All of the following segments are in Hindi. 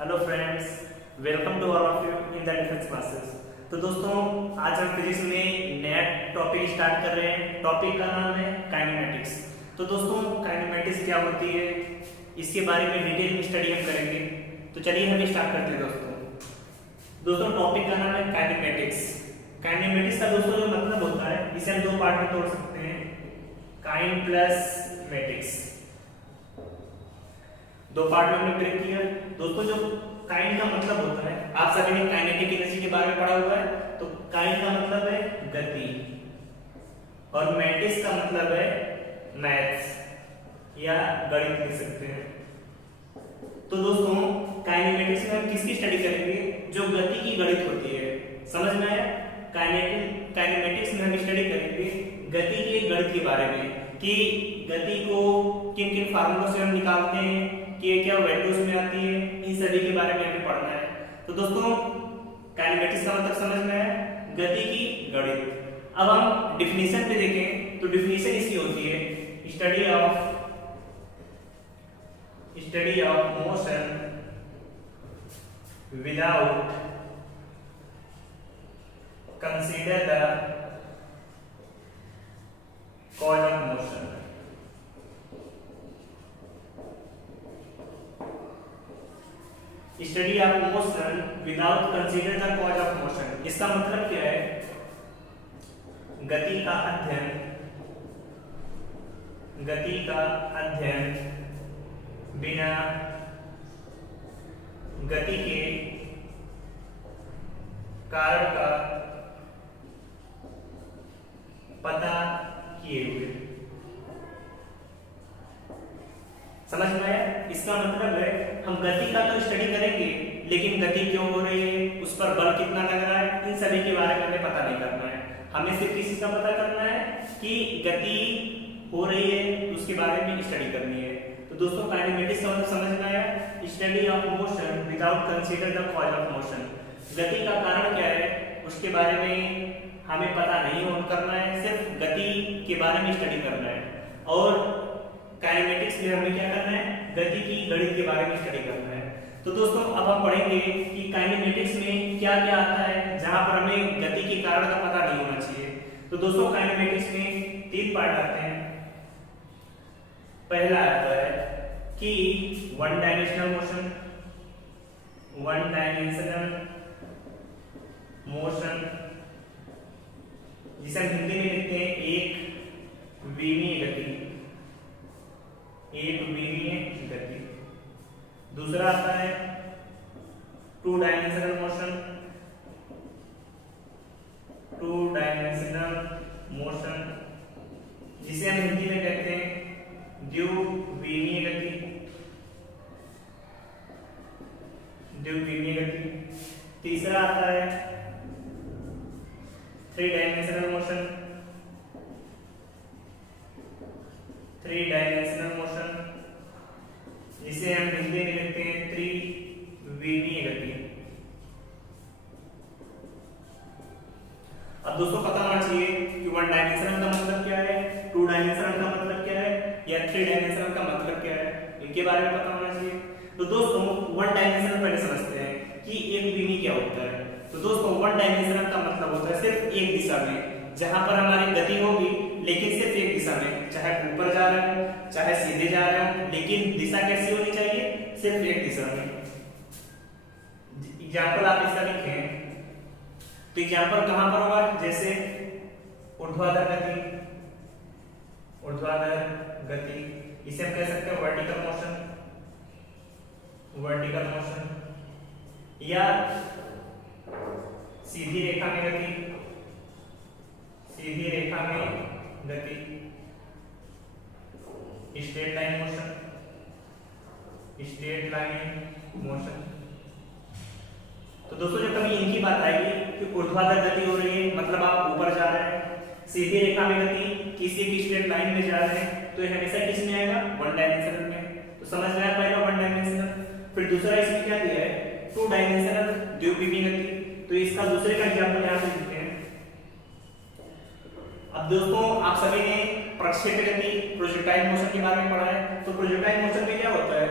Hello friends, welcome to all of you in the defence classes. तो दोस्तों, आज हम फिजिक्स में नया टॉपिक स्टार्ट कर रहे हैं। टॉपिक का नाम है काइनेमेटिक्स। तो दोस्तों, काइनेमेटिक्स क्या होती है, इसके बारे में डिटेल में स्टडी हम करेंगे। तो चलिए हम स्टार्ट करते हैं दोस्तों, टॉपिक का नाम है काइनेमेटिक्स। काइनेमेटिक्स का दोस्तों जो मतलब होता है, इसे हम दो पार्ट में तोड़ सकते हैं, काइन प्लस मैटिक्स। दो पार्ट में हमने ब्रेक किया दोस्तों। जो काइन का मतलब होता है, आप सभी ने काइनेटिक एनर्जी के बारे में पढ़ा हुआ है। तो काइन का मतलब है गति और मैटिक्स का मतलब है मैथ्स या गणित लिख सकते हैं। तो दोस्तों, काइनेमेटिक्स में हम किसकी स्टडी करेंगे? जो गति की गणित होती है। समझ में आया? काइनेमेटिक्स में हम स्टडी करेंगे गति के गणित के बारे में, कि गति को किन किन फार्मूलों से हम निकालते हैं, कि क्या वैल्यूज में आती है, इन सभी के बारे में हमें पढ़ना है। तो दोस्तों, काइनेमेटिक्स का मतलब समझ में आया, गति की गणित। अब हम डिफिनीशन पे देखें तो डिफिनीशन इसकी होती है study of motion without consider the cause of motion. Study of motion without consider the cause of motion. इसका मतलब क्या है? गति का अध्ययन बिना गति के कारण का पता किए हुए। समझ में आया? इसका मतलब है, हम गति का तो स्टडी करेंगे, लेकिन गति क्यों हो रही है, उस पर बल कितना लग रहा है, इन सभी के बारे में हमें पता नहीं करना है। हमें सिर्फ किस चीज का पता करना है कि गति हो रही है, तो उसके बारे में स्टडी करनी है। तो दोस्तों, काइनेमेटिक्स का मतलब समझ में आया, study of motion without consider the cause of motion. गति का कारण क्या है, उसके बारे में हमें पता नहीं करना है, सिर्फ गति के बारे में स्टडी करना है। और काइनेमेटिक्स में हमें क्या करना है? गति की गणित के बारे में स्टडी करना है। तो दोस्तों, अब हम पढ़ेंगे कि काइनेमेटिक्स में क्या क्या आता है, जहां पर हमें गति के कारण का पता नहीं होना चाहिए। तो दोस्तों, काइनेमेटिक्स में तीन पार्ट आते हैं। पहला आता है कि वन डायमेंशनल मोशन, जिसे हम हिंदी में लिखते हैं एक विमीय गति। दूसरा आता है टू डायमेंशनल मोशन, जिसे हम हिंदी में कहते हैं द्विविमीय गति। तीसरा आता है थ्री डायमेंशनल मोशन, जिसे हम हिंदी में लिखते हैं त्रिविमीय गति। अब दोस्तों, पता होना चाहिए कि वन डायमेंशनल का मतलब क्या है, टू डायमेंशनल का मतलब क्या है, या थ्री डायमेंशनल का मतलब क्या है, इनके बारे में पता होना चाहिए। तो दोस्तों, वन डायमेंशनल पहले समझते हैं कि एक विमी क्या होता है। तो दोस्तों, वन डायमेंशनल का मतलब होता है सिर्फ एक दिशा में, जहां पर हमारी गति होगी, लेकिन सिर्फ एक दिशा में, चाहे ऊपर जा रहे हो चाहे सीधे जा रहे हो, लेकिन दिशा कैसी होनी चाहिए? सिर्फ एक दिशा में। एग्जाम्पल आप इसका लिखें तो एग्जाम्पल कहां पर होगा? जैसे ऊर्ध्वाधर गति, इसे हम कह सकते हैं वर्टिकल मोशन, या सीधी रेखा में गति, स्ट्रेट लाइन मोशन। तो दोस्तों, जब कभी इनकी बात आएगी कि ऊर्ध्वाधर गति हो रही है, मतलब आप ऊपर जा रहे हैं, सीधी रेखा में गति, किसी की स्ट्रेट लाइन में जा रहे हैं, तो ये हमेशा किस में आएगा? वन डायमेंशनल में। तो समझ में आया पहला वन डायमेंशनल। फिर दूसरा इसमें क्या दिया है? टू डायमेंशनल द्विविमीय गति। तो इसका दूसरे का एग्जांपल यहां से लिखते हैं। अब दोस्तों, आप सभी ने प्रक्षेप्य गति, प्रोजेक्टाइल मोशन के बारे में पढ़ा है। तो प्रोजेक्टाइल मोशन में क्या होता है?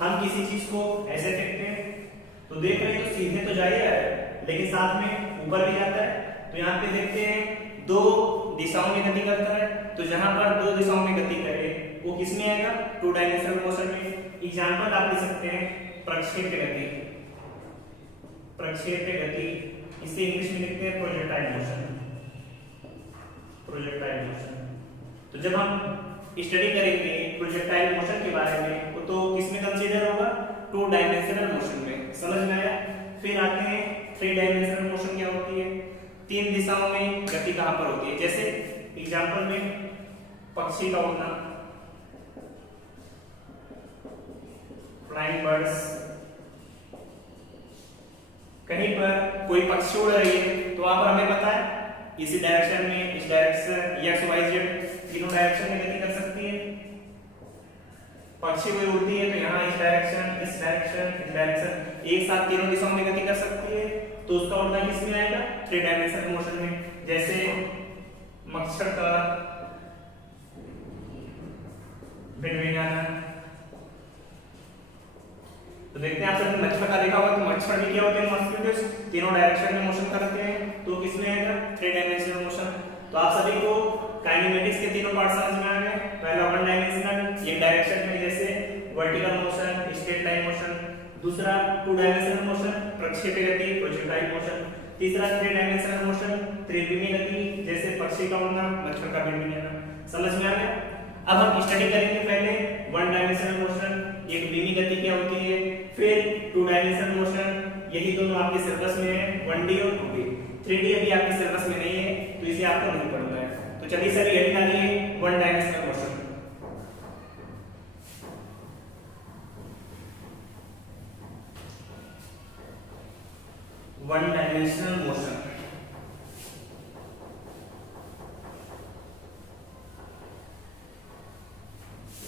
हम किसी चीज को ऐसे फेंकते हैं, तो देख रहे हैं तो सीधे तो जा ही रहा है लेकिन साथ में ऊपर भी जाता है। तो यहाँ पे देखते हैं दो दिशाओं में गति करता है, तो जहां पर दो दिशाओं में गति करे वो किस में आएगा, टू डायमेंशनल मोशन में। एग्जांपल आप ले सकते हैं प्रक्षेप्य गति, प्रक्षेप्य गति, इसे इंग्लिश में लिखते हैं प्रोजेक्टाइल मोशन, प्रोजेक्टाइल मोशन। तो जब हम स्टडी करेंगे प्रोजेक्टाइल मोशन के बारे में तो किस में कंसीडर होगा, टू डायमेंशनल मोशन में। समझ में आया। फिर आते हैं थ्री डायमेंशनल मोशन क्या होती है, तीन दिशाओं में गति कहां पर होती है। जैसे एग्जांपल में पक्षी का उड़ना, फ्लाइंग बर्ड्स, कहीं पर कोई पक्षी उड़ रही है तो वहां पर हमें पता है इसी डायरेक्शन में, इस डायरेक्शन एक्स वाई जेड तीनों डायरेक्शन में गति कर सकती है। पक्षी कोई उड़ती है तो यहाँ इस डायरेक्शन, इस डायरेक्शन, इस डायरेक्शन, एक साथ तीनों दिशाओं में गति कर सकती है। तो उसका उड़ना किस में आएगा, थ्री डायमेंशनल मोशन में। जैसे मच्छर का भिनभिनाना, तो देखते हैं आप सबने मच्छर का देखा होगा तो मच्छर भी क्या होते हैं, मॉस्किटोस, तीनों डायरेक्शन में मोशन करते हैं। तो किस में आएगा, थ्री डायमेंशनल मोशन। तो आप सभी को काइनेमेटिक्स के तीनों पार्ट समझ में आ गए। पहला वन डायमेंशनल, एक डायरेक्शन में जैसे vertical motion, straight line motion. दूसरा टू डायमेंशनल मोशन, प्रक्षेप्य गति, प्रोजेक्टाइल मोशन। तीसरा थ्री डायमेंशनल मोशन, त्रिविमीय गति, जैसे पक्षी का उड़ना, मच्छर का भिनभिनाना। समझ में आ गया। अब हम स्टडी करेंगे पहले वन डायमेंशनल मोशन, एक विमीय गति क्या होती है, फिर टू डायमेंशनल मोशन, यही दोनों आपके सिलेबस में है, 1D और 2D। 3D अभी आपके सिलेबस में नहीं है तो इसे आपको नहीं पढ़ना है। तो चलिए सर ये निकालिए one dimensional motion. One dimensional motion,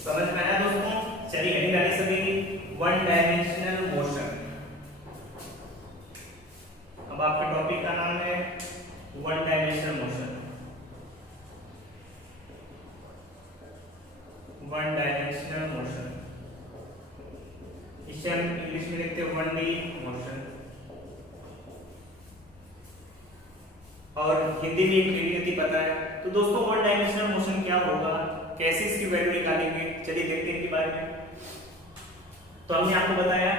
समझ में आया दोस्तों। चलिए हेडिंग डालिए सभी, वन डायमेंशनल मोशन। अब आपके टॉपिक का नाम है one dimensional motion, one dimensional motion. इसे हम इंग्लिश में लिखते हैं 1D मोशन, और हिंदी में एक गति पता है। तो दोस्तों वन डायमेंशनल मोशन क्या होगा, कैसे इसकी वैल्यू निकालेंगे, चलिए देखते हैं इनके बारे में। तो हमने आपको बताया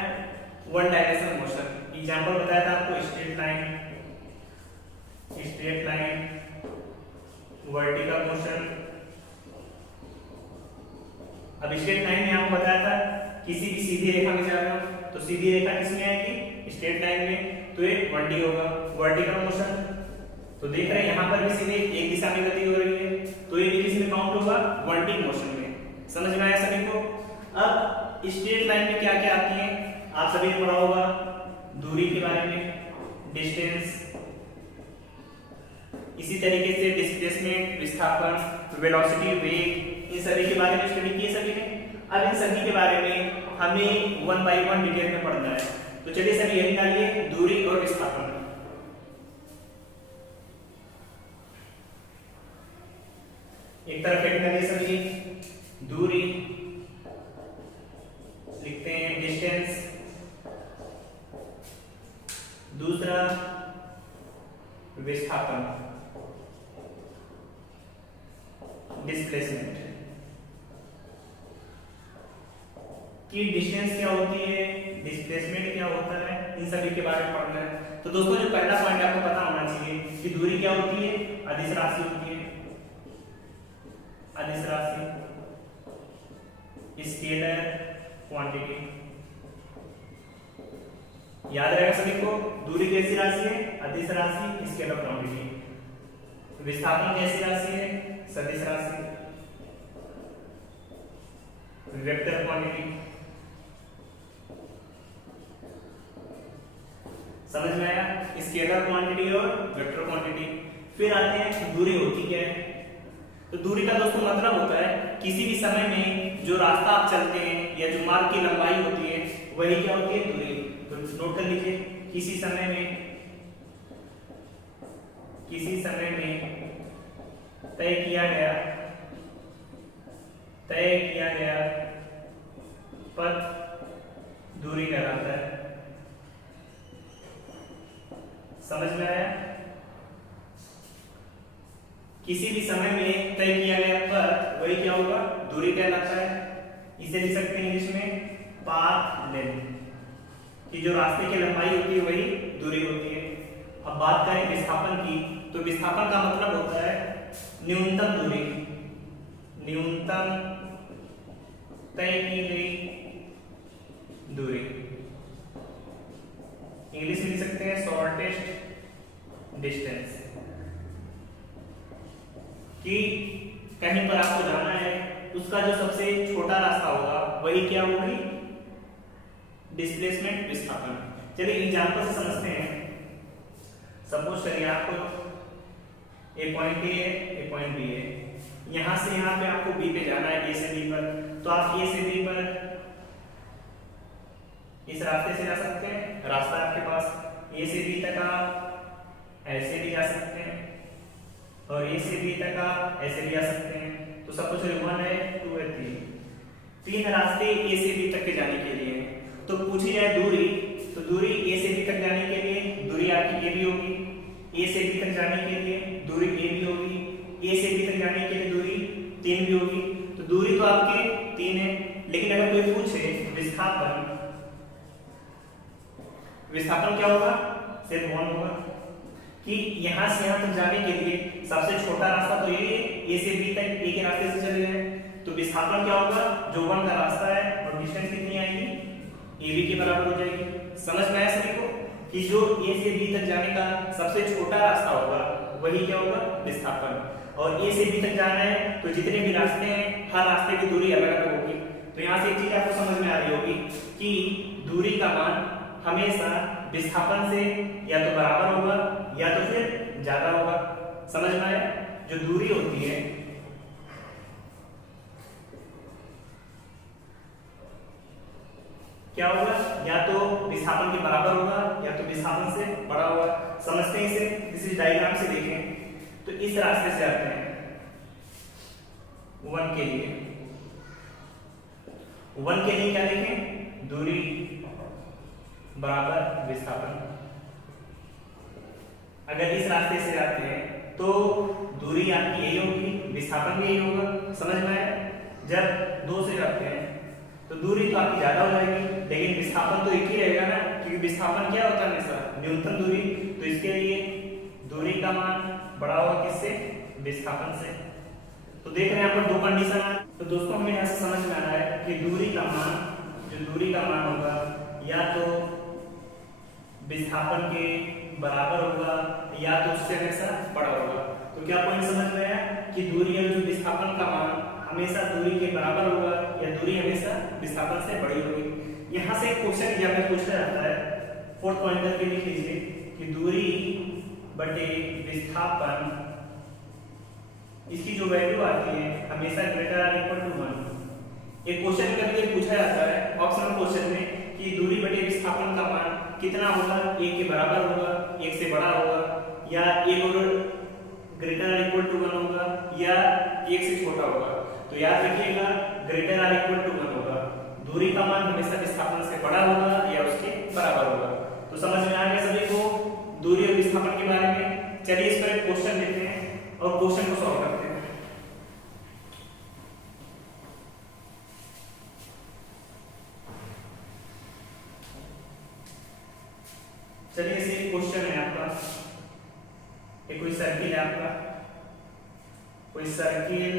वन डायमेंशनल मोशन, एग्जांपल बताया था आपको straight line, straight line, vertical motion. अब स्ट्रेट लाइन में आपको बताया था किसी भी सीधी रेखा में जा रहा हो तो सीधी रेखा किस में आएगी, स्ट्रेट लाइन में, तो ये 1D होगा। वर्टिकल मोशन तो देख रहे हैं यहाँ पर भी सीधे एक दिशा में गति हो रही है तो ये भी किस में काउंट होगा, 1D मोशन में। समझ में आया सभी को। अब स्ट्रेट लाइन में क्या क्या आती है आप सभी ने पढ़ा होगा, दूरी के बारे में, डिस्टेंस, इसी तरीके से डिस्प्लेसमेंट, विस्थापन, वेलोसिटी, वेग, इन सभी के बारे में स्टडी किए सभी ने। अब इन सभी के बारे में हमें वन बाय वन डिटेल में पढ़ना है। तो चलिए सभी ये निकालिए दूरी और विस्थापन। एक तरफ हेडिंग डालिए सभी, दूरी लिखते हैं, डिस्टेंस, दूसरा विस्थापन, डिस्प्लेसमेंट। कि डिस्टेंस क्या होती है, डिस्प्लेसमेंट क्या होता है, इन सभी के बारे में पढ़ना है। तो दोस्तों जो पहला पॉइंट आपको पता होना चाहिए कि दूरी क्या होती है, अदिश राशि होती है, अदिश राशि, स्केलर क्वांटिटी। याद रहेगा सभी को, दूरी कैसी राशि है, अदिश राशि, स्केलर क्वांटिटी। विस्थापन कैसी राशि है, सदिश राशि, वेक्टर क्वांटिटी। समझ में आया, स्केलर क्वांटिटी और वेक्टर क्वांटिटी। फिर आते हैं दूरी होती क्या है। तो दूरी का दोस्तों मतलब होता है किसी भी समय में जो रास्ता आप चलते हैं या जो मार्ग की लंबाई होती है वही क्या होती है, दूरी। तो नोट कर लीजिए, किसी समय में तय किया गया पथ दूरी कहलाता है। समझ में आया? किसी भी समय में तय किया गया पथ वही क्या होगा, दूरी कहलाता है। इसे लिख सकते हैं इंग्लिश में पाथ लेंथ, कि जो रास्ते की लंबाई होती है वही दूरी होती है। अब बात करें विस्थापन की, तो विस्थापन का मतलब होता है न्यूनतम दूरी, न्यूनतम तय की गई दूरी। इंग्लिश में लिख सकते हैं शॉर्टेस्ट डिस्टेंस, कि कहीं पर आपको जाना है, उसका जो सबसे छोटा रास्ता होगा वही क्या होगी, डिस्प्लेसमेंट, विस्थापन। चलिए एग्जांपल से समझते हैं। सपोज करिए आपको ए पॉइंट ए है, ए पॉइंट बी है, यहां से यहां पे आपको बी पे जाना है, ए से बी पर। तो आप ए से बी पर इस रास्ते से जा सकते हैं, रास्ता आपके पास। ए से बी तक आप ऐसे भी जा सकते हैं, और ए से बी तक आप ऐसे भी जा सकते हैं। तो सपोज करिए 1 है, 2 है, 3 रास्ते ए से बी तक के जाने के लिए। तो पूछी जाए दूरी, तो दूरी ए से बी तक जाने के लिए दूरी आपकी ए भी होगी, ए से बी तक जाने के लिए दूरी ए भी होगी, ए से बी तक जाने के लिए दूरी 3 भी होगी। तो दूरी तो आपके 3 है, लेकिन अगर कोई पूछे विस्थापन, विस्थापन क्या होगा, सिर्फ 1 होगा, कि यहां से यहां तक जाने के लिए सबसे छोटा रास्ता तो ये ए से बी तक ए के रास्ते से चले गए। तो विस्थापन क्या होगा, जो 1 का रास्ता है और डिस्टेंस कितनी आएगी, ए बी के बराबर हो जाएगी। समझ में आया सभी को, कि जो ए से बी तक जाने का सबसे छोटा रास्ता होगा वही क्या होगा, विस्थापन। और ए से बी तक जाना है तो जितने भी रास्ते हैं हर रास्ते की दूरी अलग अलग होगी। तो यहाँ से एक चीज आपको समझ में आ रही होगी कि दूरी का मान हमेशा विस्थापन से या तो बराबर होगा या तो फिर ज्यादा होगा। समझ में आया? जो दूरी होती है क्या होगा, या तो विस्थापन के बराबर होगा या तो विस्थापन से बड़ा होगा। समझते हैं इसे, इस डायग्राम से देखें तो इस रास्ते से आते हैं 1 के लिए। 1 के लिए क्या देखें, दूरी बराबर विस्थापन। अगर इस रास्ते से आते हैं तो दूरी आपकी यही होगी, विस्थापन भी यही होगा। समझ में आया? जब 2 से जाते हैं तो दूरी तो आपकी ज्यादा हो जाएगी, लेकिन विस्थापन तो एक ही रहेगा ना, क्योंकि विस्थापन क्या होता है हमेशा, न्यूनतम दूरी। तो इसके लिए दूरी का मान बड़ा होगा किससे, विस्थापन से। तो देख रहे हैं यहाँ पर 2 कंडीशन है। तो दोस्तों हमें यहाँ से समझ में आ रहा है कि दूरी का मान, जो दूरी का मान होगा या तो विस्थापन के बराबर होगा या तो उससे हमेशा बड़ा होगा। तो क्या पॉइंट समझ में आया कि दूरी और जो विस्थापन का मान हमेशा दूरी के बराबर होगा या दूरी हमेशा विस्थापन से बड़ी होगी। यहाँ से एक क्वेश्चन एग्जाम पूछा जाता है, 4th पॉइंट करके लिख लीजिए कि दूरी बटे विस्थापन, इसकी जो वैल्यू आती है हमेशा ग्रेटर आर इक्वल टू 1। एक क्वेश्चन करके पूछा जाता है ऑप्शनल क्वेश्चन में कि दूरी बटे विस्थापन का मान कितना होगा, 1 के बराबर होगा, 1 से बड़ा होगा, या 1 और ग्रेटर आर इक्वल टू 1 होगा, या 1 से छोटा होगा। तो याद रखिएगा ग्रेटर आर इक्वल टू 1 होगा, दूरी का मान हमेशा विस्थापन से बड़ा होगा या उसके बराबर होगा। तो समझ में आ गया सभी को दूरी और विस्थापन के बारे में। चलिए इस पर एक क्वेश्चन लेते हैं और क्वेश्चन को सॉल्व करते हैं। चलिए इसे क्वेश्चन है आपका, एक कोई सर्किल है आपका, कोई सर्किल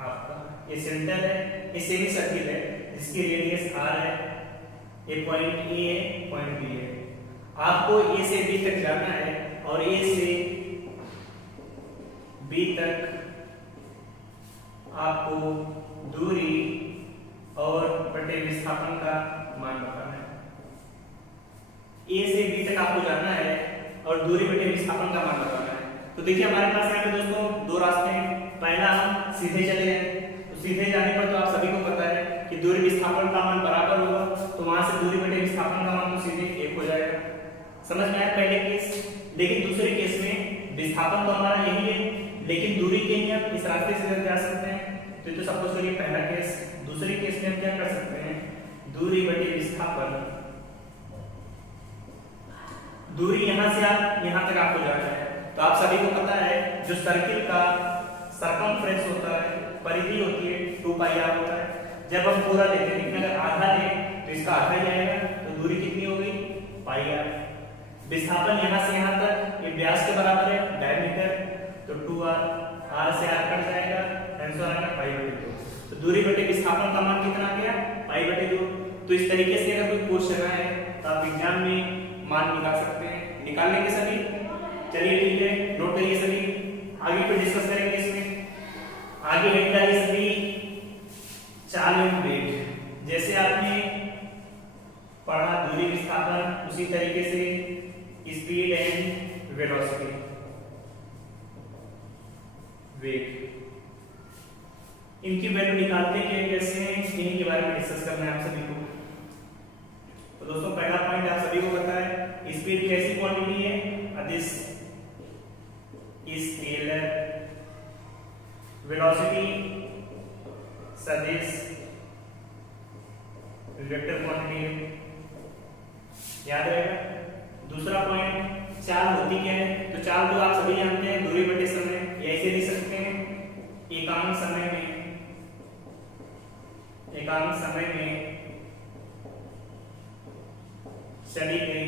आपका, ये सेंटर है, ये सेमी सर्किल है जिसकी रेडियस r है, ये पॉइंट A है, पॉइंट B है। आपको A से B तक जाना है और A से B तक आपको दूरी और बटे विस्थापन का मान बताना है। A से B तक आपको जाना है और दूरी बटे विस्थापन का मान बताना है। तो देखिए हमारे पास यहाँ पे दोस्तों 2 रास्ते हैं। पहला हम सीधे चले हैं, तो सीधे जाने पर तो आप सभी को पता है कि दूरी विस्थापन का मान बराबर होगा, तो वहां से दूरी बटे विस्थापन का मान तो सीधे 1 हो जाएगा। समझ में आया पहले केस? लेकिन दूसरे केस में विस्थापन तो हमारा यही है, लेकिन दूरी के लिए हम इस रास्ते से जा सकते हैं। तो सपोज करिए पहला केस। दूसरे केस में हम क्या कर सकते हैं, दूरी बटे विस्थापन दूरी यहाँ से आप यहाँ तक आपको जाना है, तो आप सभी को पता है जो सर्किल का सरकमफ्रेंस होता है, परिधि होती है 2 पाई r होता है। जब हम पूरा लेते हैं, लेकिन अगर आधा लें तो इसका आधा ही आएगा, तो दूरी कितनी हो गई पाई r। विस्थापन यहाँ से यहाँ तक ये व्यास के बराबर है, डायमीटर, तो 2r, r से r कट जाएगा, आंसर आएगा पाई/2। तो दूरी बटे विस्थापन का मान कितना आ गया पाई/2। तो इस तरीके से अगर कोई क्वेश्चन आए तो आप एग्जाम में मान निकाल सकते हैं। निकाल लेंगे सभी? चलिए ठीक है, नोट करिए सभी, आगे फिर डिस्कस करेंगे इसमें। आगे हेड डालिए सभी, चाल एवं वेग। जैसे आपने पढ़ा दूरी विस्थापन, उसी तरीके से स्पीड एंड वेलोसिटी, वेग, इनकी वैल्यू निकालते हैं कैसे, इन्हीं के बारे में डिस्कस करना है आप सभी को। तो दोस्तों पहला पॉइंट आप सभी को पता है, स्पीड कैसी क्वांटिटी है, अदिश स्केलर, वेलोसिटी सदिश वेक्टर क्वांटिटी है, याद रहेगा। दूसरा पॉइंट, चाल होती क्या है, तो चाल तो आप सभी जानते हैं, दूरी बटे समय, या ऐसे लिख सकते हैं एकांक समय में चली गई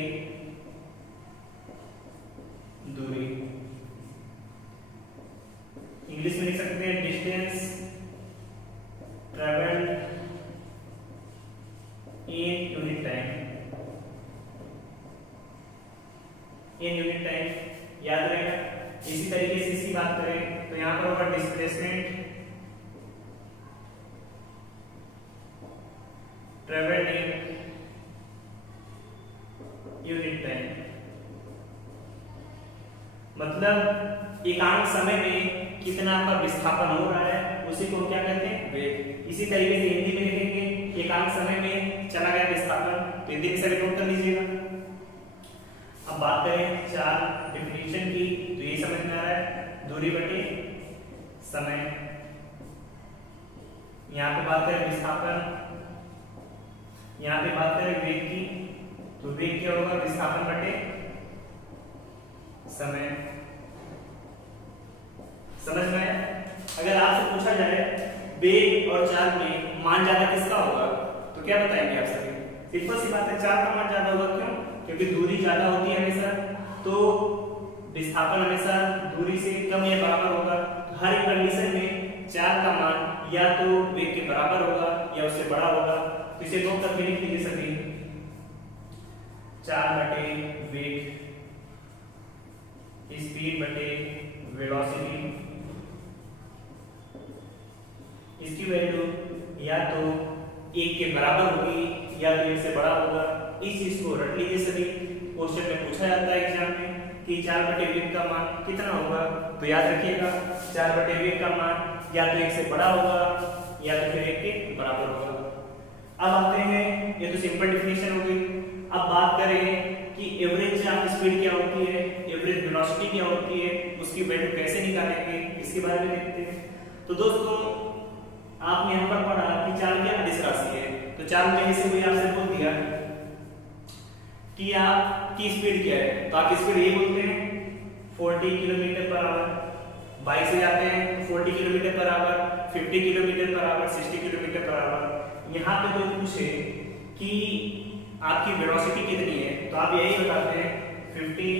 दूरी। इंग्लिश में लिख सकते हैं distance travelled in unit time, याद रहेगा। इसी तरीके से इसकी बात करें तो यहां पर होगा displacement travelled in unit time, मतलब एकांक समय में कितना आपका विस्थापन हो रहा है, उसी को क्या कहते हैं वेग। इसी तरीके से हिंदी में लिखेंगे एकांक समय में चला गया विस्थापन, तो हिंदी में सभी नोट कर लीजिएगा। अब बात करें चाल डेफिनेशन की, तो ये समझ में आ रहा है दूरी बटे समय। यहाँ पे बात करें विस्थापन, यहाँ पे बात करें वेग की, तो वेग क्या होगा विस्थापन बटे समय। समझ में आया? अगर आपसे पूछा जाए वेग और चाल में मान ज्यादा किसका होगा, तो क्या बताएंगे आप सभी? सिंपल सी बात है, चाल का मान ज्यादा होगा। क्यों? क्योंकि दूरी ज्यादा होती है हमेशा, तो विस्थापन हमेशा दूरी से कम या बराबर होगा। हर एक कंडीशन में चाल का मान या तो वेग के बराबर होगा या उससे बड़ा होगा। तो इसे दो करके लिख लीजिए सभी, चाल बटे वेग, स्पीड बटे वेलोसिटी। इसकी वैल्यू या तो 1 के बराबर होगी या तो 1 से बड़ा होगा। इस चीज को रट लीजिए सभी, क्वेश्चन में पूछा जाता है एग्जाम में कि चाल बटे वेग का मान कितना होगा, तो याद रखिएगा चाल बटे वेग का मान या तो 1 से बड़ा होगा या तो फिर 1 के बराबर होगा। अब आते हैं, ये तो सिंपल डेफिनेशन हो गई। अब बात करें कि एवरेज चाल स्पीड क्या होती है, एवरेज वेलोसिटी क्या होती है, उसकी वैल्यू कैसे निकालेंगे, इसके बारे में देखते हैं। तो दोस्तों आपने यहाँ पर पढ़ा कि चाल क्या अदिश राशि है, तो चाल में जैसे कोई आपसे बोल दिया कि आपकी स्पीड क्या है, तो आप स्पीड ये बोलते हैं 40 किलोमीटर पर आवर, बाइक से जाते हैं 40 kilometre per hour, 50 kilometre per hour, 60 kilometre per hour. यहाँ पे कोई पूछे कि आपकी वेलोसिटी कितनी है, तो आप यही बताते हैं 50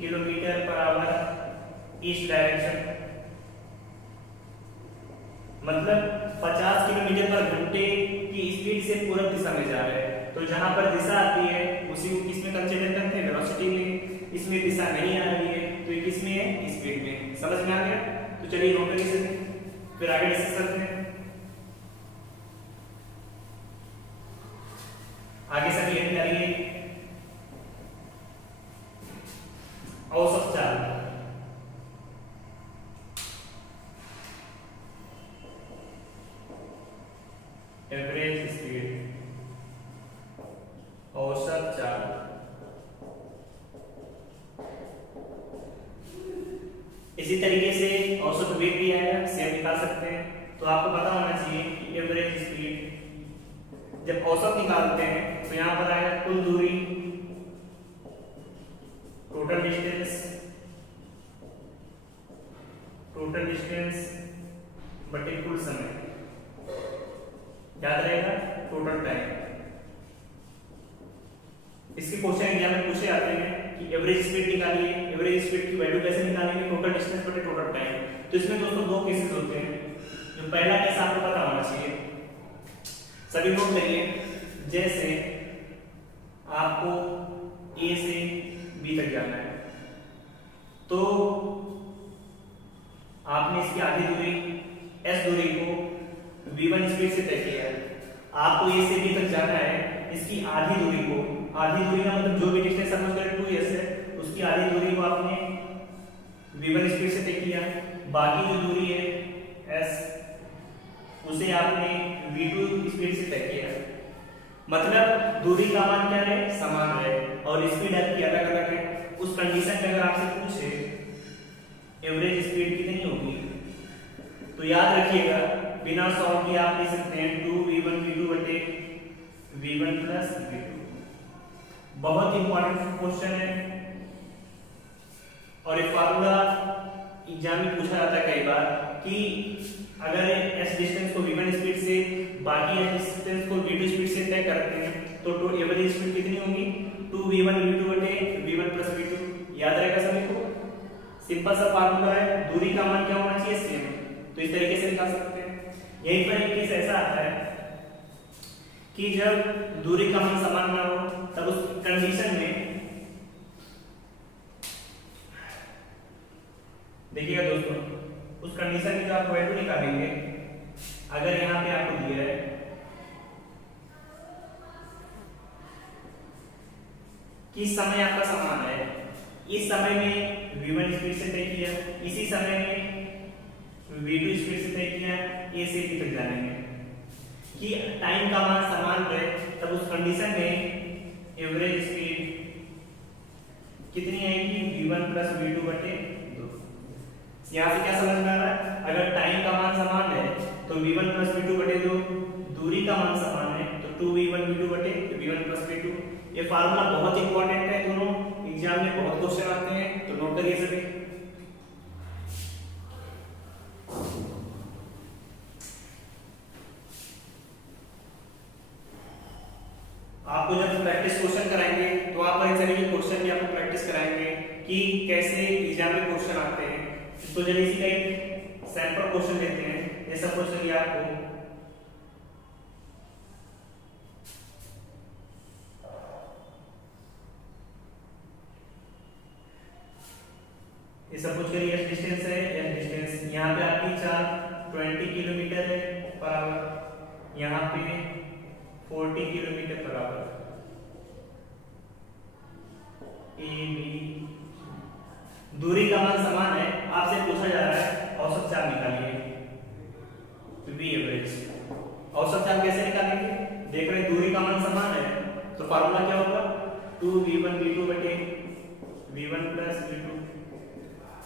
kilometre per hour east direction, मतलब 50 किलोमीटर पर घंटे की स्पीड से पूर्व दिशा में जा रहे हैं। तो जहां पर दिशा आती है उसी को किसमें कंसीडर करते हैं, वेलोसिटी में। इसमें दिशा नहीं आ रही है तो ये किसमें है, स्पीड में। समझ में आ गया? तो चलिए नोट करिए सभी, फिर आगे डिस्कस करते हैं। आगे सभी हेड करिए औसत चाल। एवरेज स्पीड, औसत चाल। इसी तरीके से औसत वेग भी आएगा, सेम निकाल सकते हैं। तो आपको पता होना चाहिए कि एवरेज स्पीड जब औसत निकालते हैं तो यहां पर आएगा कुल दूरी इसके क्वेश्चन एग्जाम में पूछे जाते हैं कि एवरेज स्पीड निकालिए, एवरेज स्पीड की वैल्यू कैसे निकालेंगे, टोटल डिस्टेंस बटे टोटल टाइम। तो इसमें दोस्तों दो केसेस होते हैं। जो पहला केस आपको पता होना चाहिए, सभी नोट करिए। जैसे आपको ए से बी तक जाना है, तो आपने इसकी आधी दूरी एस दूरी को v1 स्पीड से तय किया है। आपको ए से बी तक जाना है, इसकी आधी दूरी को, आधी दूरी का मतलब जो भी डिस्टेंस सपोज करें 2s है, उसकी आधी दूरी को आपने v1 स्पीड से तय किया। बाकी जो दूरी है s, उसे आपने v2 स्पीड से तय किया। मतलब दूरी का मान क्या है, समान है, और स्पीड आपकी अलग अलग है। उस कंडीशन में अगर आपसे पूछे एवरेज स्पीड कितनी होगी, तो याद रखिएगा बिना सॉल्व किए आप लिख सकते हैं 2v1 v2 बटे v1 प्लस v2। बहुत इंपॉर्टेंट क्वेश्चन है, और एक फार्मूला एग्जाम में पूछा जाता है कई बार कि अगर s डिस्टेंस को v1 स्पीड से बाकी s डिस्टेंस को v2 स्पीड से तय करते हैं तो एवरेज स्पीड कितनी होगी, 2v1 v2 बटे v1 प्लस v2। याद रहेगा सभी को, सिंपल सा फार्मूला है, दूरी का मान क्या होना चाहिए, सेम। तो इस तरीके से निकाल सकते हैं। यहीं पर एक केस ऐसा आता है कि जब दूरी का मान समान ना हो, तब उस कंडीशन में देखिएगा दोस्तों, उस कंडीशन में जो आप वैल्यू निकालेंगे, अगर यहाँ पे आपको दिया है कि समय आपका समान है, इस समय में v1 स्पीड से तय किया, इसी समय में v2 स्पीड से तय किया, a से b तक जाने में, कि टाइम का मान समान रहे, तब उस कंडीशन में एवरेज स्पीड कितनी आएगी, v1 प्लस v2 बटे 2। यहाँ से क्या समझ में आ रहा है, अगर टाइम का मान समान है तो v1 प्लस v2 बटे 2, दूरी का मान समान है तो 2v1 v2 बटे v1 प्लस v2। ये फार्मूला बहुत इंपॉर्टेंट है, दोनों एग्जाम में बहुत क्वेश्चन आते हैं, तो नोट करिए सभी। आपको जब प्रैक्टिस क्वेश्चन कराएंगे तो आप इन सभी के क्वेश्चन भी आपको प्रैक्टिस कराएंगे कि कैसे एग्जाम में क्वेश्चन आते हैं। तो चलिए इसी का एक सैंपल क्वेश्चन लेते हैं। ये सब क्वेश्चन ये आपको ये सपोज करिए एस डिस्टेंस है, एस डिस्टेंस यहाँ पे आपकी चाल 20 किलोमीटर है पर आवर, यहाँ पे 40 kilometre per hour. A B दूरी का मान समान है, आपसे पूछा जा रहा है औसत चाल निकालिए, बी एवरेज। औसत चाल कैसे निकालेंगे, देख रहे हैं दूरी का मान समान है, तो फार्मूला क्या होगा, 2v1 v2 बटे v1 प्लस v2।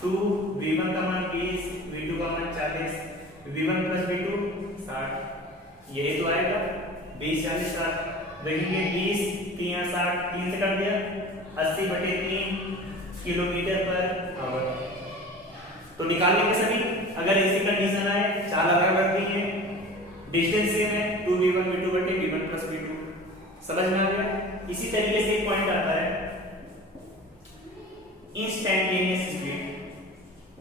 2v1 का मान 20, v2 का मान 40, v1 प्लस v2 60। यही तो आएगा 20 40 60। देखेंगे 20 3 60, 3 से कट दिया, 80 बटे 3 किलोमीटर पर आवर। तो निकालने के सभी अगर ऐसी कंडीशन आए, चाल अलग अलग दी है, डिस्टेंस सेम है, 2v1 v2 बटे v1 प्लस v2। समझ में आ गया। इसी तरीके से एक पॉइंट आता है इंस्टैंटेनियस स्पीड।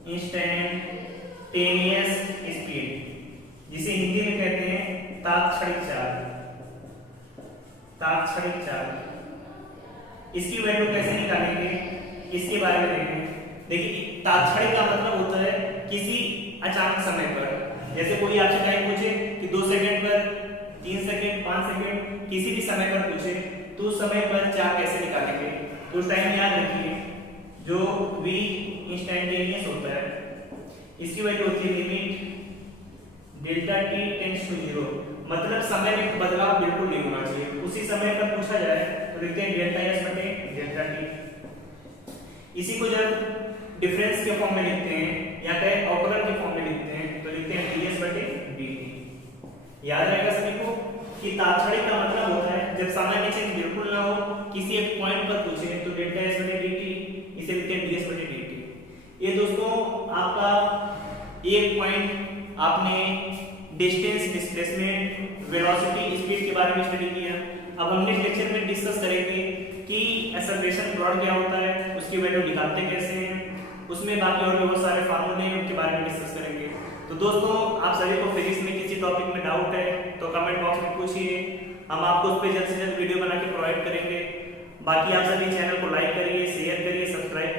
इंस्टैंटेनियस स्पीड जिसे हिंदी में कहते हैं तात्क्षणिक चाल। तात्क्षणिक चाल इसकी वैल्यू कैसे निकालेंगे, इसके बारे में देखेंगे। देखिए तात्क्षणिक का मतलब होता है किसी अचानक समय पर, जैसे कोई आपसे टाइम पूछे कि 2 सेकंड पर, 3 सेकंड, 5 सेकंड, किसी भी समय पर पूछे तो उस समय पर चाल कैसे निकालेंगे। तो उस टाइम याद रखिए जो v इंस्टैंटेनियस होता है इसकी वैल्यू होती है limit delta t tends to 0। मतलब समय में बदलाव बिल्कुल नहीं होना चाहिए। उसी समय पर पूछा जाए तो लिखते हैं डेल्टा s बटे डेल्टा t। इसी को जब डिफरेंस के फॉर्म में लिखते हैं या कहे अवकलन के फॉर्म में लिखते हैं तो लिखते हैं ds बटे dt। याद रहेगा सभी को कि तात्क्षणिक का मतलब होता है जब समय में चेंज बिल्कुल ना हो, किसी एक पॉइंट पर पूछे तो डेल्टा s बटे dt, इसे लिखते हैं ds बटे dt। ये दोस्तों आपका एक पॉइंट आपने डिस्टेंस, डिस्प्लेसमेंट, वेलोसिटी, स्पीड के बारे में स्टडी किया। अब हम नेक्स्ट लेक्चर में डिस्कस करेंगे कि एक्सेलरेशन प्लॉट क्या होता है, उसकी वैल्यू निकालते कैसे हैं, उसमें बाकी और भी बहुत सारे फार्मूले हैं उनके बारे में डिस्कस करेंगे। तो दोस्तों आप सभी को फिजिक्स में किसी टॉपिक में डाउट है तो कमेंट बॉक्स में पूछिए, हम आपको उस पर जल्द से जल्द वीडियो बना के प्रोवाइड करेंगे। बाकी आप सभी चैनल को लाइक करिए, शेयर करिए, सब्सक्राइब